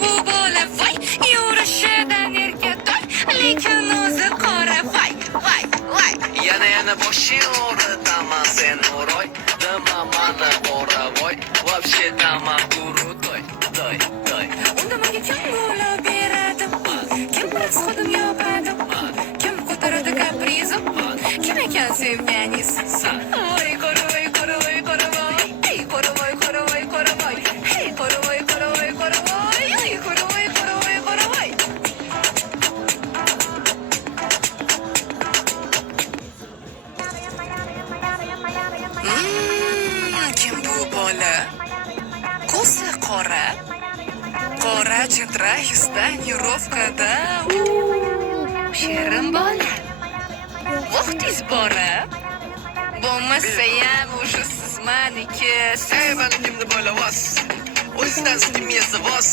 Bu bola vay, yurishida erkaklar, lekin o'zi qora vay, vay, vay. Yana boshi o'ritaman sen o'roy, dima mana o'ravoy, вообще dama крутой, doy, doy. Unda menga kim bola beradi? Kim rasxodim yopadi? Kim ko'taradi kaprizim? Kim ekan sevganingiz? Voy qoravoy, qoravoy, qoravoy. Hey qoravoy, qoravoy, qoravoy. Hey qoravoy, qoravoy, qoravoy. Hey qoravoy, qoravoy, qoravoy. Kim bu bola? Ko'zi qora. Qora chitra yuzdan yurovkada. Shirin bola. Vaqtingiz bora. Bo'lmasayam o'sha siz maniki. Ey, benim kimdi böyle was? O yüzden sikim yesi was.